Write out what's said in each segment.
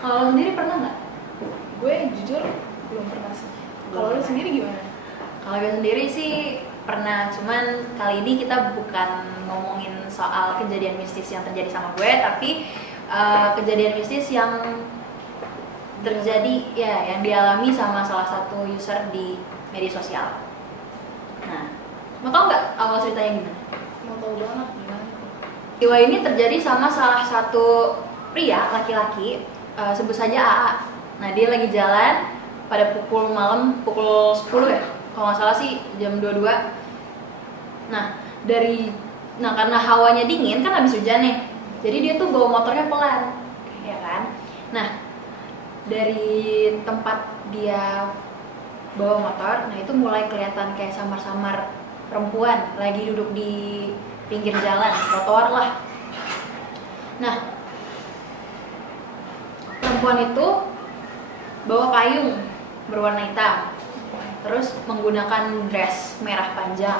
Kalau lo sendiri pernah nggak? Gue jujur belum pernah sih. Kalau lu sendiri gimana? Kalau gue sendiri sih pernah, cuman kali ini kita bukan ngomongin soal kejadian mistis yang terjadi sama gue, tapi kejadian mistis yang terjadi ya, yang dialami sama salah satu user di media sosial. Nah, mau tau nggak awal ceritanya gimana? Mau tahu banget gimana? Peristiwa ini terjadi sama salah satu pria laki-laki, sebut saja AA. Nah, dia lagi jalan pada pukul malam, pukul 10 ya, kalau nggak salah sih jam 22. Nah, karena hawanya dingin kan habis hujan nih, jadi dia tuh bawa motornya pelan, ya kan. Nah, dari tempat dia bawa motor, nah itu mulai kelihatan kayak samar-samar perempuan lagi duduk di pinggir jalan, trotoar lah. Nah, perempuan itu bawa payung berwarna hitam, terus menggunakan dress merah panjang.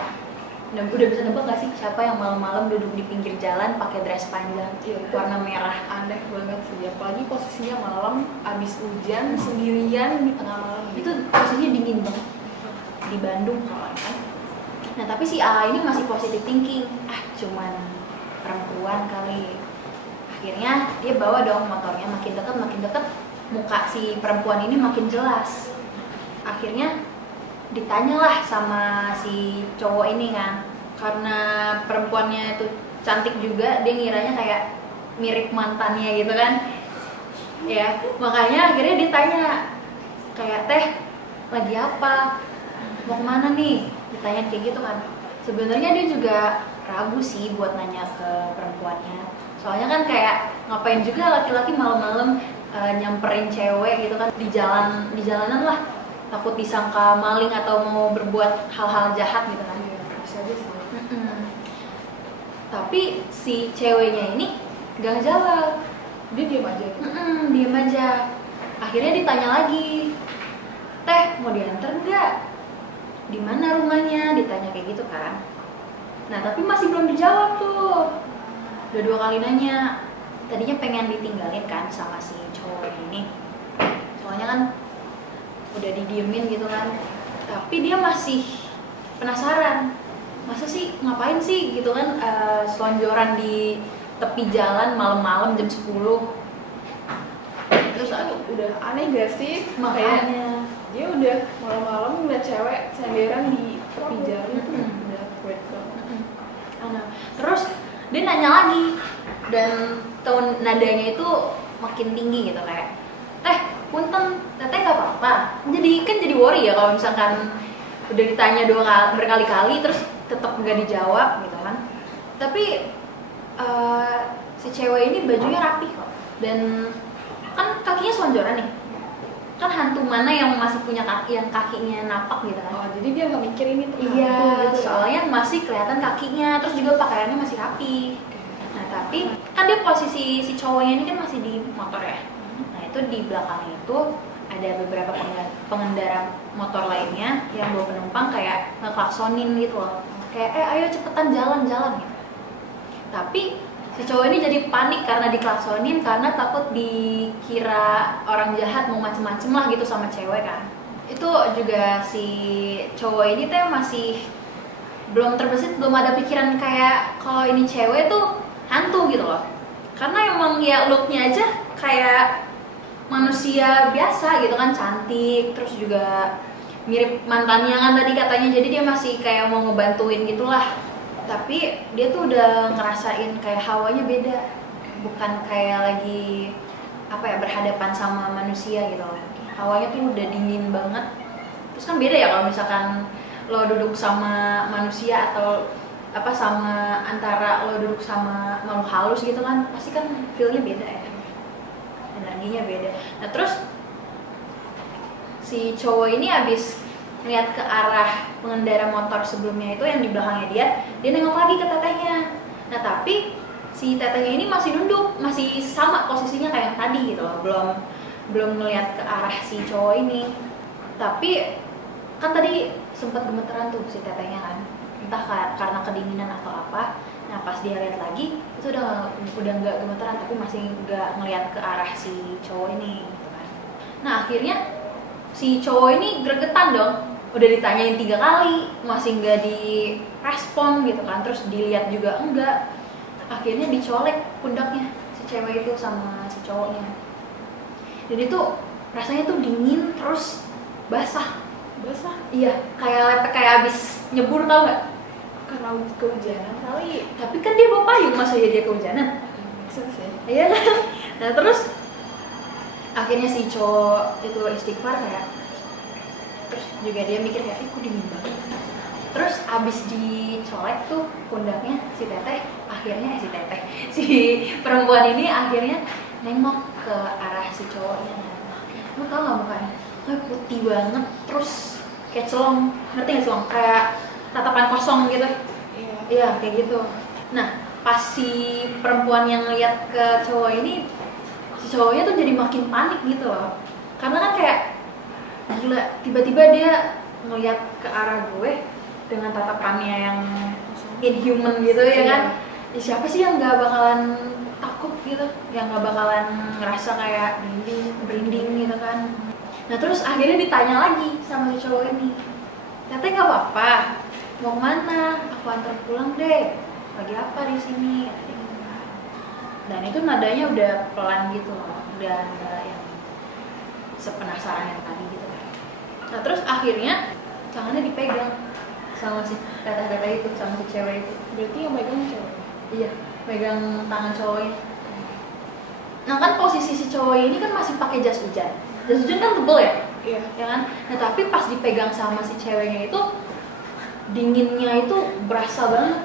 Udah bisa nebak gak sih siapa yang malam-malam duduk di pinggir jalan pakai dress panjang warna merah? Aneh banget sih, apalagi posisinya malam, abis hujan, sendirian di tengah malam. Itu posisinya dingin banget di Bandung soalnya kan. Nah, tapi si AA ini masih positive thinking, cuman perempuan kali. Akhirnya dia bawa dong motornya, makin dekat, muka si perempuan ini makin jelas. Akhirnya ditanyalah sama si cowok ini kan, karena perempuannya itu cantik juga, dia ngiranya kayak mirip mantannya gitu kan ya, makanya akhirnya ditanya kayak, teh lagi apa, mau kemana nih, ditanya kayak gitu kan. Sebenarnya dia juga ragu sih buat nanya ke perempuannya, soalnya kan kayak ngapain juga laki-laki malam-malam nyamperin cewek gitu kan di jalanan lah, takut disangka maling atau mau berbuat hal-hal jahat gitu kan. Bisa aja sih. Tapi si ceweknya ini gak ngejawab, Dia diam aja gitu. diem aja. Akhirnya ditanya lagi, teh mau diantar nggak, di mana rumahnya, ditanya kayak gitu kan. Nah, tapi masih belum dijawab tuh, udah 2 kali nanya. Tadinya pengen ditinggalin kan sama si cowok ini, soalnya kan udah didiemin gitu kan, tapi dia masih penasaran, masa sih, ngapain sih gitu kan, selonjoran di tepi jalan malam-malam jam 10. Terus udah aneh gak sih? Makanya Dia udah malam-malam ngeliat cewek senderan di tepi jalan itu udah weird banget. Terus dia nanya lagi, dan tone nadanya itu makin tinggi gitu, kayak, teh punten, teteh gak apa-apa. Jadi worry ya kalau misalkan udah ditanya berkali-kali terus tetap nggak dijawab gitu kan. Tapi si cewek ini bajunya rapi kok, dan kan kakinya selonjoran nih. Kan hantu mana yang masih punya kaki yang kakinya napak gitu kan. Oh, jadi dia nggak mikir ini tuh hantu Iya, gitu. soalnya masih kelihatan kakinya, terus juga pakaiannya masih rapi. Nah, tapi kan dia posisi si cowoknya ini kan masih di motor ya. Nah, itu di belakangnya itu ada beberapa pengendara motor lainnya yang bawa penumpang kayak ngeklaksonin gitu loh. Kayak, ayo cepetan jalan gitu. Tapi si cowok ini jadi panik karena diklaksonin, karena takut dikira orang jahat mau macem-macem lah gitu sama cewek kan. Itu juga si cowok ini tuh masih belum terbesit, belum ada pikiran kayak kalau ini cewek tuh hantu gitu loh. Karena emang ya looknya aja kayak manusia biasa gitu kan, cantik, terus juga mirip mantannya kan tadi katanya, jadi dia masih kayak mau ngebantuin gitulah. Tapi dia tuh udah ngerasain kayak hawanya beda, bukan kayak lagi berhadapan sama manusia gitu loh. Hawanya tuh udah dingin banget. Terus kan beda ya kalau misalkan lo duduk sama manusia atau sama antara lo duduk sama makhluk halus gitu kan, pasti kan feel-nya beda ya, energinya beda. Nah, terus si cowok ini abis ngeliat ke arah pengendara motor sebelumnya itu yang di belakangnya dia nengok lagi ke tetehnya. Nah, tapi si tetehnya ini masih duduk, masih sama posisinya kayak yang tadi gitu loh, belum ngeliat ke arah si cowok ini. Tapi kan tadi sempat gemeteran tuh si tetehnya kan, entah karena kedinginan atau apa. Nah pas dia lihat lagi itu udah nggak gemeteran, tapi masih nggak ngelihat ke arah si cowok ini gitu kan. Nah akhirnya si cowok ini gregetan dong, udah ditanyain 3 kali masih nggak direspon gitu kan, terus dilihat juga enggak. Akhirnya dicolek pundaknya si cewek itu sama si cowoknya, dan itu rasanya tuh dingin terus basah. Iya, kayak lepek, kayak abis nyebur, tau nggak? Karena kehujanan kali. Tapi kan dia bawa payung, masa ya dia kehujanan? Bisa sih. Iya kan? Nah terus akhirnya si cowok itu istighfar kayak, terus juga dia mikir kayak, kok dingin banget. Terus abis dicolek tuh pundaknya si teteh, akhirnya si perempuan ini akhirnya nengok ke arah si cowoknya. Lu tau gak mukanya? Putih banget, terus kayak celong, ngerti gak celong? Kayak tatapan kosong gitu. Iya, kayak gitu. Nah, pas si perempuan yang lihat ke cowok ini, si cowoknya tuh jadi makin panik gitu loh. Karena kan kayak, gila, tiba-tiba dia ngeliat ke arah gue dengan tatapannya yang inhuman gitu ya kan. Ya, siapa sih yang gak bakalan takut gitu, yang gak bakalan ngerasa kayak merinding gitu kan. Nah terus akhirnya ditanya lagi sama si cowok ini, "Teteh gak apa-apa, mau kemana? Aku antar pulang deh. Lagi apa di sini?" Dan itu nadanya udah pelan gitu loh, udah nggak yang sepenasaran yang tadi gitu kan. Nah terus akhirnya tangannya dipegang sama si teteh itu, sama si cewek itu. Berarti yang megang cewek? Iya, megang tangan cowoknya. Nah kan posisi si cowok ini kan masih pakai jas hujan. Jas hujan kan tebel ya? Iya. Ya kan? Nah tapi pas dipegang sama si ceweknya itu, dinginnya itu berasa banget.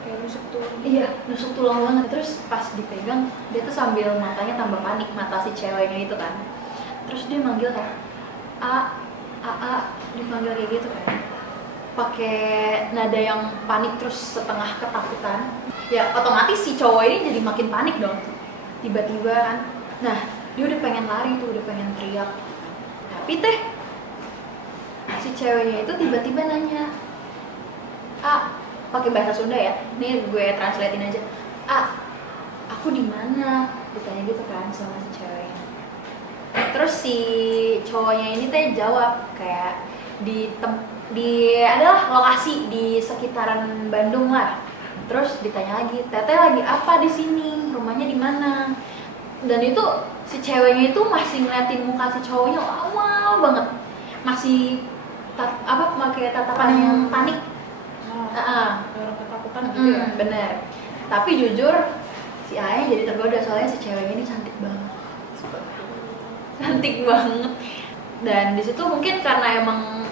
Kayak nusuk tulang. Iya, nusuk tulang banget. Terus pas dipegang, dia tuh sambil matanya tambah panik, mata si ceweknya itu kan. Terus dia manggil kayak, dipanggil kayak gitu kan. Pakai nada yang panik terus setengah ketakutan. Ya otomatis si cowok ini jadi makin panik dong. Tiba-tiba kan. Nah, dia udah pengen lari tuh, udah pengen teriak. Tapi si ceweknya itu tiba-tiba nanya, pakai bahasa Sunda ya. Nih gue translatein aja. Aku di mana? Ditanya gitu kan sama si ceweknya. Terus si cowoknya ini jawab kayak di adalah lokasi di sekitaran Bandung lah. Terus ditanya lagi, "Teteh lagi apa di sini? Rumahnya di mana?" Dan itu si ceweknya itu masih ngeliatin muka si cowoknya lama banget. Masih pakai tatapan yang panik. Orang ketakutan gitu ya. Bener. Tapi jujur si Aya jadi tergoda soalnya si ceweknya ini cantik banget. Cantik banget. Dan di situ mungkin karena emang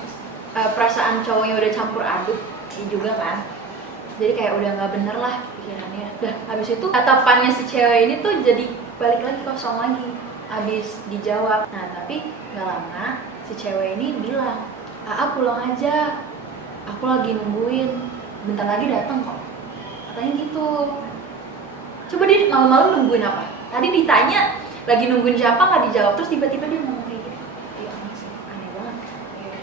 perasaan cowoknya udah campur aduk juga kan. Jadi kayak udah nggak bener lah pikirannya. Dah habis itu tatapannya si cewek ini tuh jadi balik lagi kosong lagi. Habis dijawab. Nah tapi nggak lama si cewek ini bilang, pulang aja. Aku lagi nungguin. Bentar lagi datang kok. Katanya gitu. Coba dia malam-malam nungguin apa? Tadi ditanya lagi nungguin siapa, nggak dijawab, terus tiba-tiba dia ngomong kayak gitu. Iya masih aneh banget. Iya.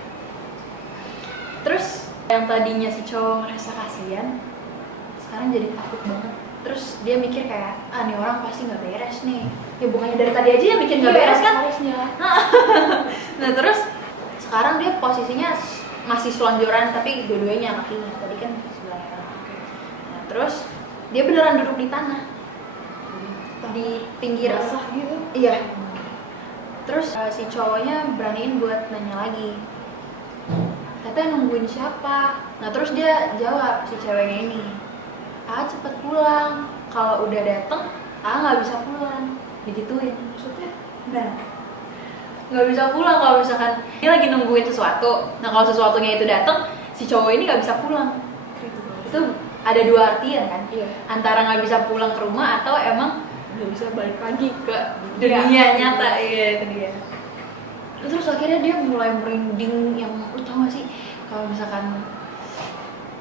Terus yang tadinya si cowok ngerasa kasihan, sekarang jadi takut banget. Terus dia mikir kayak, nih orang pasti nggak beres nih. Ya bukannya dari tadi aja ya bikin nggak beres kan? Harusnya. Nah terus sekarang dia posisinya masih selonjoran tapi dua-duanya kakinya. Tadi kan sebelahnya kan. Nah terus dia beneran duduk di tanah. Di pinggir basah gitu. Iya. Terus si cowoknya beraniin buat nanya lagi, "Teteh nungguin siapa?" Nah terus dia jawab si ceweknya ini, "Cepet pulang, kalau udah dateng nggak bisa pulang." Digituin. Maksudnya? Nah, nggak bisa pulang kalau misalkan dia lagi nungguin sesuatu. Nah kalau sesuatunya itu dateng, si cowok ini nggak bisa pulang. Itu ada dua artian kan? Iya. Antara nggak bisa pulang ke rumah atau emang Udah bisa balik lagi ke dunia nyata. Iya itu dia. Terus akhirnya dia mulai merinding, yang lu tau gak sih kalau misalkan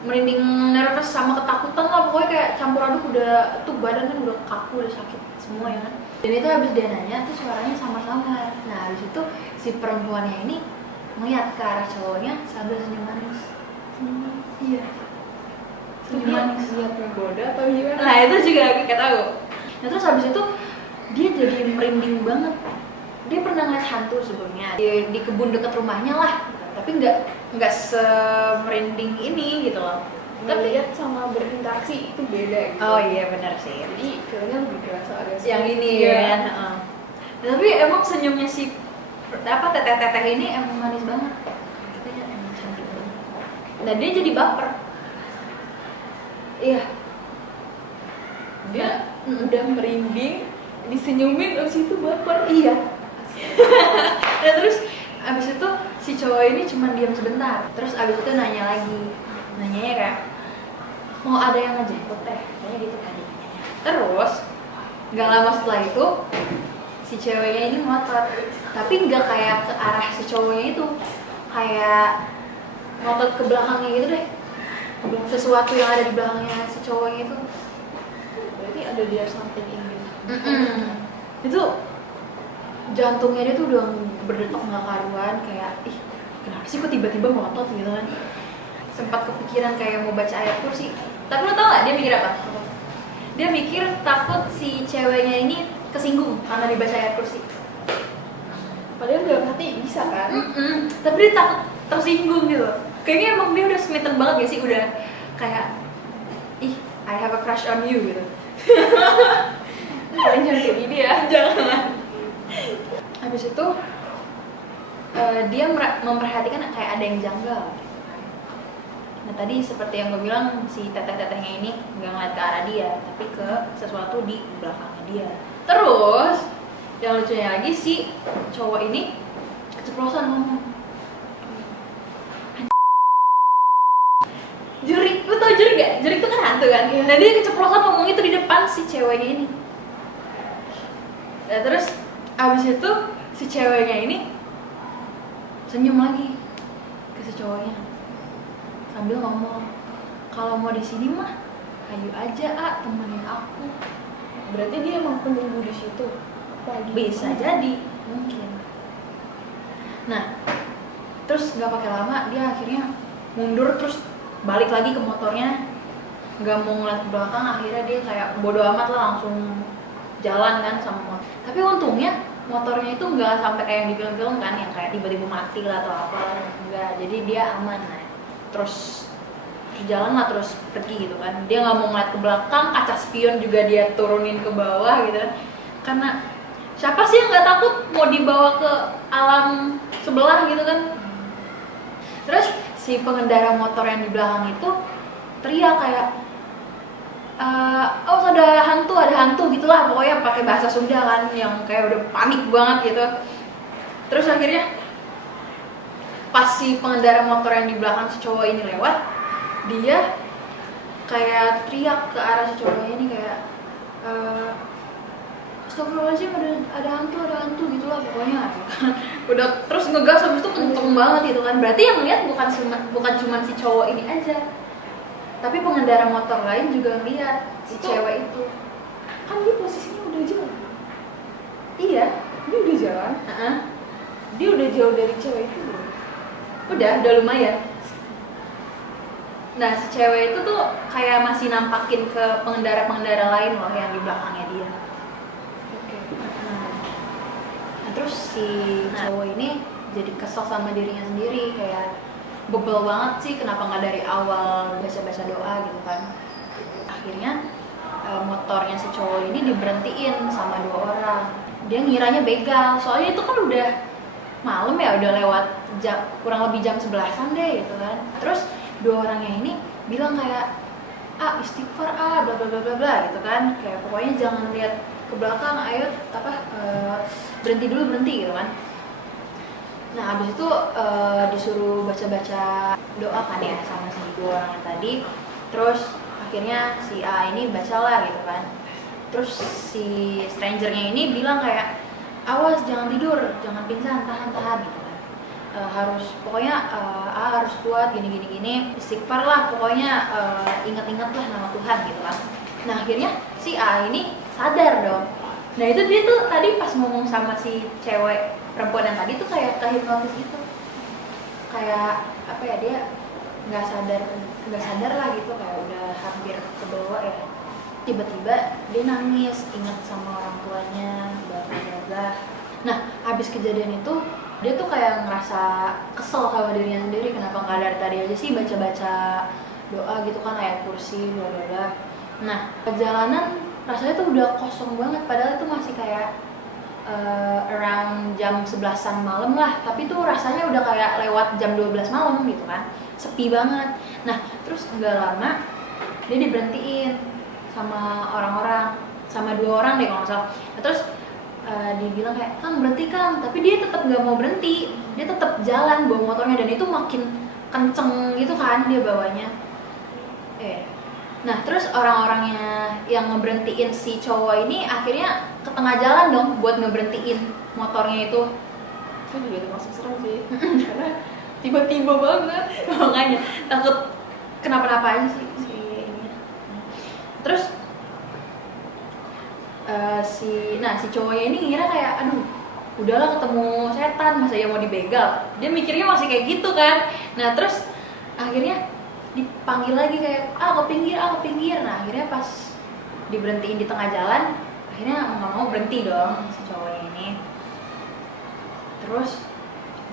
merinding nervous sama ketakutan lah, pokoknya kayak campur aduk, udah tuh badan kan udah kaku, udah sakit semua ya kan. Dan itu habis dia nanya tuh suaranya samar-samar. Nah habis itu si perempuannya ini ngeliat ke arah cowoknya sambil senyum manis. Iya. senyum manis. Niat menggoda atau gimana? Nah itu juga gak tahu. Nah terus habis itu dia jadi merinding banget. Dia pernah ngeliat hantu sebelumnya di kebun dekat rumahnya lah, tapi nggak semerinding ini gitu loh. Tapi lihat sama berinteraksi itu beda gitu. Oh iya benar sih. Jadi feelnya lebih berasa agak Yang ini ya kan. Tapi emang senyumnya si teteh-teteh ini emang manis banget. Katanya emang cantik banget. Nah dia jadi baper. Iya. Dia udah merinding, disenyumin abis itu baper. Iya. Nah terus abis itu si cowok ini cuma diam sebentar. Terus abis itu nanya lagi. Nanyanya kayak mau ada yang ngejemput teh, kayaknya gitu kan. Terus nggak lama setelah itu si ceweknya ini ngotot, tapi nggak kayak ke arah si cowoknya itu, kayak ngotot ke belakangnya gitu deh. Sesuatu yang ada di belakangnya si cowoknya itu. Berarti ada dia something in gitu. Itu jantungnya dia tuh udah berdetak nggak karuan, kayak ih kenapa sih kok tiba-tiba ngotot gitu kan. Sempat kepikiran kayak mau baca ayat kursi. Tapi lo tau gak dia mikir apa? Dia mikir takut si ceweknya ini kesinggung karena dibaca ayat kursi. Padahal dalam hati bisa kan? Tapi dia takut tersinggung gitu. Kayaknya emang dia udah smitten banget gak sih? Udah kayak ih I have a crush on you gitu. Kalian jangan kayak gini ya. Jangan. Habis itu dia memperhatikan kayak ada yang janggal. Nah tadi seperti yang gue bilang, si teteh-tetehnya ini nggak ngeliat ke arah dia, tapi ke sesuatu di belakangnya dia. Terus yang lucunya lagi si cowok ini keceplosan ngomong. Jurik, lu tau jurik gak? Jurik itu kan hantu kan? Nah dia keceplosan ngomong itu di depan si ceweknya ini. Nah terus abis itu si ceweknya ini senyum lagi ke si cowoknya sambil ngomong, kalau mau di sini mah ayo aja temenin aku. Berarti dia emang penunggu di situ. Bisa jadi mungkin. Nah terus nggak pakai lama dia akhirnya mundur terus balik lagi ke motornya, nggak mau ngeliat ke belakang. Akhirnya dia kayak bodo amat lah, langsung jalan kan sama motor. Tapi untungnya motornya itu nggak sampai kayak yang di film-film kan, yang kayak tiba-tiba mati lah atau apa. Enggak, jadi dia aman. Nah, terus jalan lah, terus pergi gitu kan. Dia nggak mau ngeliat ke belakang, kaca spion juga dia turunin ke bawah gitu kan. Karena siapa sih yang nggak takut mau dibawa ke alam sebelah gitu kan. Terus si pengendara motor yang di belakang itu teriak kayak oh ada hantu gitulah, pokoknya pakai bahasa Sunda kan, yang kayak udah panik banget gitu. Terus akhirnya pas si pengendara motor yang di belakang si cowok ini lewat, dia kayak teriak ke arah si cowoknya ini kayak astagfirullahaladzim, ada hantu gitulah pokoknya. Udah terus ngegas, habis itu kenceng banget gitu kan. Berarti yang lihat bukan cuma si cowok ini aja, tapi pengendara motor lain juga ngeliat si cewek itu. Kan dia posisinya udah jalan. Iya, Dia udah jalan. Dia udah jauh dari cewek itu belum? udah lumayan. Nah si cewek itu tuh kayak masih nampakin ke pengendara-pengendara lain loh yang di belakangnya dia. Oke. Nah terus si cowok ini jadi kesel sama dirinya sendiri, kayak bebel banget sih kenapa nggak dari awal baca-baca doa gitu kan. Akhirnya motornya si cowok ini diberhentiin sama 2 orang. Dia ngiranya begal, soalnya itu kan udah malam ya, udah lewat jam, kurang lebih jam 11-an deh gitu kan. Terus 2 orangnya ini bilang kayak istighfar bla bla bla bla bla gitu kan, kayak pokoknya jangan lihat ke belakang, ayo berhenti gitu kan. Nah habis itu disuruh baca-baca doa kan ya sama si 2 orang yang tadi. Terus akhirnya si A ini bacalah gitu kan. Terus si strangernya ini bilang kayak awas jangan tidur, jangan pingsan, tahan gitu kan. Pokoknya harus kuat gini istighfar lah pokoknya, ingat-ingat lah nama Tuhan gitu kan. Nah akhirnya si A ini sadar dong. Nah itu dia tuh tadi pas ngomong sama si cewek perempuan yang tadi tuh kayak kehipnotis gitu, kayak apa ya, dia nggak sadar nggak sadar lah gitu, kayak udah hampir ke bawah ya. Tiba-tiba dia nangis, ingat sama orang tuanya, bla. Nah, habis kejadian itu dia tuh kayak ngerasa kesel sama dirinya sendiri, kenapa nggak dari tadi aja sih baca-baca doa gitu kan, ayat kursi, bla. Nah, perjalanan rasanya tuh udah kosong banget, padahal itu masih kayak around jam 11-an malam lah, tapi tuh rasanya udah kayak lewat jam 12 malam gitu kan, sepi banget. Nah, terus nggak lama dia diberhentiin sama orang-orang, sama 2 orang deh kalau nggak salah. Nah, terus dibilang kayak, Kang berhenti Kang, tapi dia tetap nggak mau berhenti, dia tetap jalan bawa motornya, dan itu makin kenceng gitu kan dia bawanya. Nah terus orang-orangnya yang ngeberhentiin si cowok ini akhirnya ke tengah jalan dong buat ngeberhentiin motornya itu. Itu juga termasuk serem sih, karena tiba-tiba banget. Makanya takut kenapa-napa aja sih si ini. Terus si cowoknya ini ngira kayak, aduh udahlah ketemu setan, masa ya mau dibegal, dia mikirnya masih kayak gitu kan. Nah terus akhirnya dipanggil lagi kayak, ke pinggir. Nah akhirnya pas diberhentiin di tengah jalan, akhirnya nggak mau berhenti dong si cowoknya ini. Terus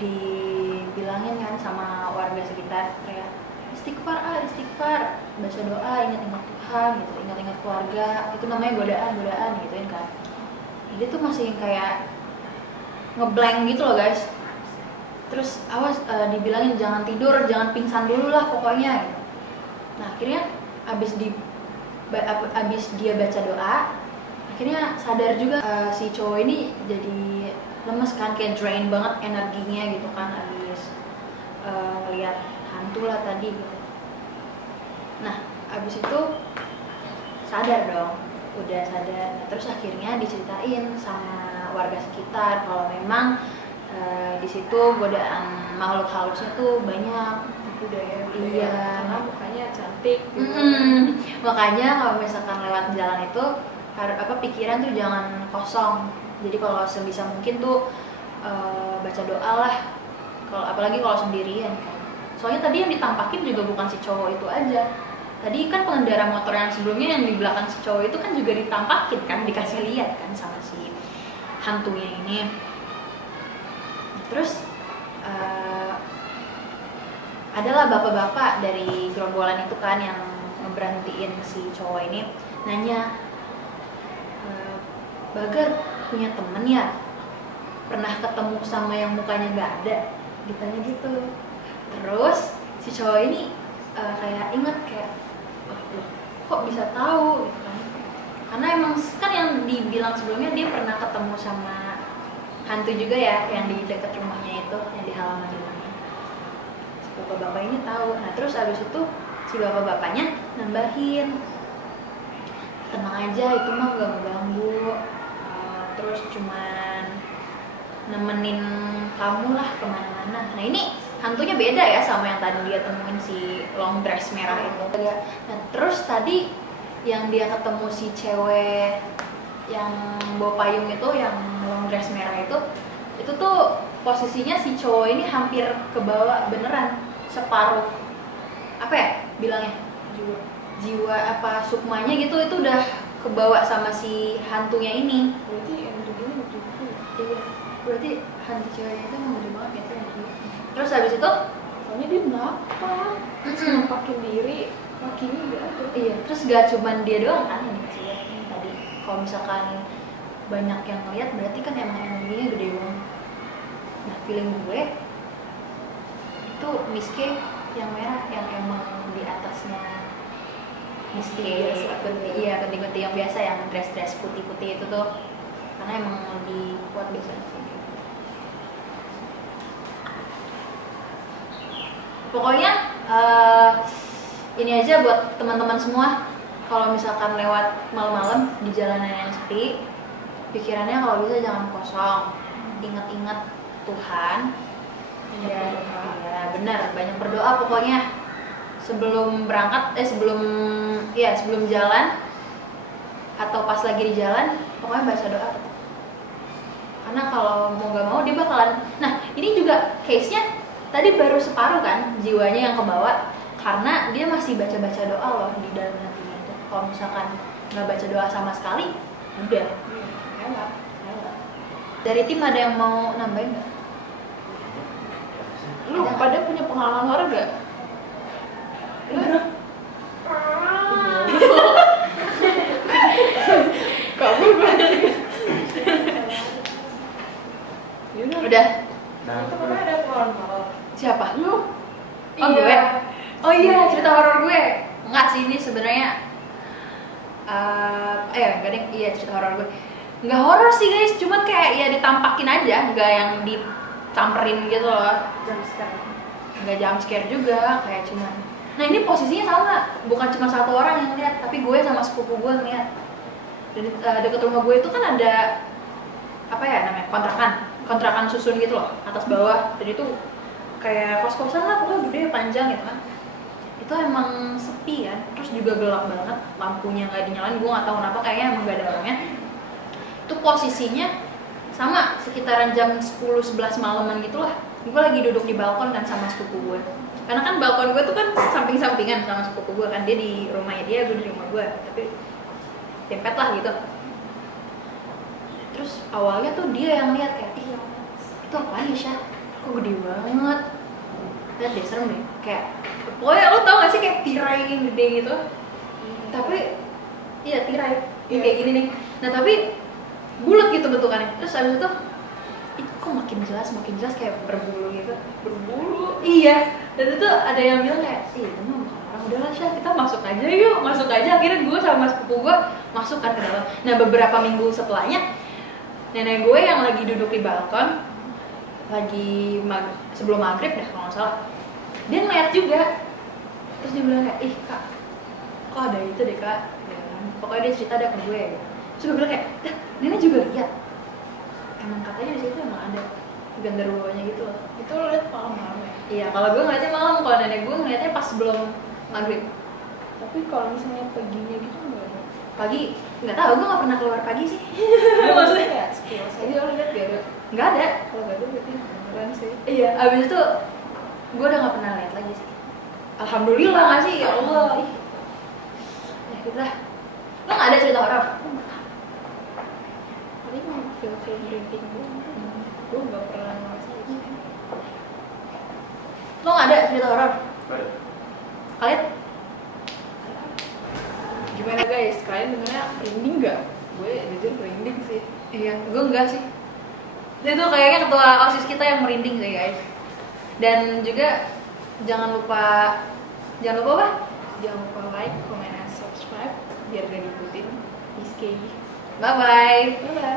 dibilangin kan sama warga sekitar kayak, istighfar, baca doa, ingat-ingat Tuhan gitu, ingat-ingat keluarga, itu namanya godaan gituin kan. Dia tuh masih kayak ngeblank gitu loh guys. Terus awas, dibilangin jangan tidur, jangan pingsan dulu lah pokoknya gitu. Nah akhirnya abis dia baca doa, akhirnya sadar juga. Si cowok ini jadi lemes kan, kayak drain banget energinya gitu kan, abis ngeliat hantu lah tadi gitu. Nah abis itu sadar dong, udah sadar. Nah, terus akhirnya diceritain sama warga sekitar kalau memang di situ godaan makhluk halusnya tuh banyak. Udah ya, Iya, karena mukanya cantik gitu. Makanya kalau misalkan lewat jalan itu pikiran tuh jangan kosong. Jadi kalau sebisa mungkin tuh baca doa lah, kalau apalagi kalau sendirian kan. Soalnya tadi yang ditampakin juga bukan si cowok itu aja. Tadi kan pengendara motor yang sebelumnya yang di belakang si cowok itu kan juga ditampakin kan, dikasih lihat kan sama si hantunya ini. Terus adalah bapak-bapak dari gerombolan itu kan yang ngeberhentiin si cowok ini, nanya, Bagar punya temen ya? Pernah ketemu sama yang mukanya gak ada? Ditanya gitu. Terus si cowok ini kayak inget kayak, kok bisa tahu gitu kan? Karena emang kan yang dibilang sebelumnya dia pernah ketemu sama hantu juga ya, yang di dekat rumahnya itu, yang di halaman rumahnya. Si bapak-bapak ini tahu. Nah terus abis itu si bapak-bapaknya nambahin, tenang aja, itu mah gak mengganggu, terus cuman nemenin kamu lah kemana-mana. Nah ini hantunya beda ya sama yang tadi dia temuin si long dress merah itu. Nah terus tadi yang dia ketemu si cewek yang bawa payung itu, yang long dress merah itu tuh posisinya si cowok ini hampir ke bawah beneran, separuh apa ya bilangnya, jiwa apa sukmanya gitu, itu udah kebawa sama si hantunya ini. Berarti yang begini begitu. Iya, berarti hantu ceweknya itu emang gede banget ya. Terus habis itu Soalnya dia melapar, terus nampakin diri, kakinya udah ada. iya, terus gak cuman dia doang kan yang dikasih lihat ini tadi. Kalau misalkan banyak yang ngeliat berarti kan emang energinya gede banget. Nah feeling gue itu Miss K yang merah, yang emang di atasnya Miss K, kunti-kunti yang biasa, yang dress putih-putih itu tuh, karena emang lebih kuat biasanya sih. Pokoknya ini aja buat teman-teman semua, kalau misalkan lewat malam-malam di jalanan yang sepi, pikirannya kalau bisa jangan kosong, ingat-ingat Tuhan. Ya benar, banyak berdoa pokoknya sebelum berangkat, sebelum jalan atau pas lagi di jalan, pokoknya baca doa. Karena kalau mau gak mau dia bakalan, nah ini juga case-nya tadi baru separuh kan jiwanya yang kebawa. karena dia masih baca-baca doa loh di dalam hatinya itu. Kalau misalkan nggak baca doa sama sekali, udah. Enak. Dari tim ada yang mau nambahin nggak? Lu Ada. pada punya pengalaman horor gak? Kamu berarti. Udah. Itu pernah ada pengalaman horor. Siapa? Lu? Oh, gue? Oh iya, cerita horor gue. Enggak sih, ini sebenarnya enggak deh, iya cerita horor gue. Enggak horor sih guys, cuman kayak ya ditampakin aja, enggak yang disamperin gitu loh. Jam sekarang. Enggak jump scare juga, kayak cuman. Nah, ini posisinya sama, bukan cuma satu orang yang lihat, tapi gue sama sepupu gue ngeliat. Dan deket rumah gue itu kan ada apa ya namanya? Kontrakan susun gitu loh, atas bawah. Jadi itu kayak kos-kosan lah, pokoknya gede panjang gitu kan. Itu emang sepi kan, terus juga gelap banget, lampunya nggak dinyalain, gue nggak tahu kenapa, kayaknya emang nggak ada orangnya. Itu posisinya sama sekitaran jam 10-11 malaman gitu lah. Gue lagi duduk di balkon kan sama sepupu gue, karena kan balkon gue tuh kan samping-sampingan sama sepupu gue kan, dia di rumahnya dia, gue di rumah gue, tapi dempet lah gitu. Terus awalnya tuh dia yang lihat kayak, ih itu apaan ya Syah, kok gede banget, lihat deh serem deh, kayak pokoknya lo tau gak sih kayak tirai yang gede gitu. Tapi iya tirai kayak gini nih. Nah tapi bulat gitu bentukannya. Terus abis itu kok makin jelas kayak berbulu gitu. Berbulu. Iya. Dan itu ada yang bilang kayak, itu mah bukan orang, udahlah Syah, kita masuk aja yuk, masuk aja. Akhirnya gue sama sepupu gue masuk kan ke dalam. Nah beberapa minggu setelahnya, nenek gue yang lagi duduk di balkon, lagi sebelum maghrib dah kalau nggak salah, dia ngeliat juga. Terus dia bilang kayak, ih kak, kok ada itu deh kak, ya, pokoknya dia cerita ada ke gue. Terus gue bilang kayak, dah nenek juga lihat. Emang katanya di situ emang ada genderuwonya gitu loh. Itu lo liat malam-malam ya? Iya, kalau gue ngeliatnya malam, kalau nenek gue ngeliatnya pas sebelum maghrib. Tapi kalau misalnya paginya gitu nggak ada. Pagi, nggak tahu, gue nggak pernah keluar pagi sih. Maksudnya kayak sekilas aja lo liat gak ada. Nggak ada. Kalau gak ada berarti beneran sih. Iya, abis itu gue udah nggak pernah lihat lagi sih. Alhamdulillah nggak sih, ya Allah. Ih. Ya gitu lah. Lo nggak ada cerita horor? Paling film-film merinding gue nggak pernah ngerasain. Lo nggak ada cerita horor? Kalian? Gimana guys, kalian dengernya merinding nggak? Gue jujur merinding sih. Iya, gue enggak sih. Itu kayaknya ketua OSIS kita yang merinding sih guys. Dan juga jangan lupa apa? Jangan lupa like, comment, and subscribe biar gak diikutin. Bye bye. Bye bye. Bye bye.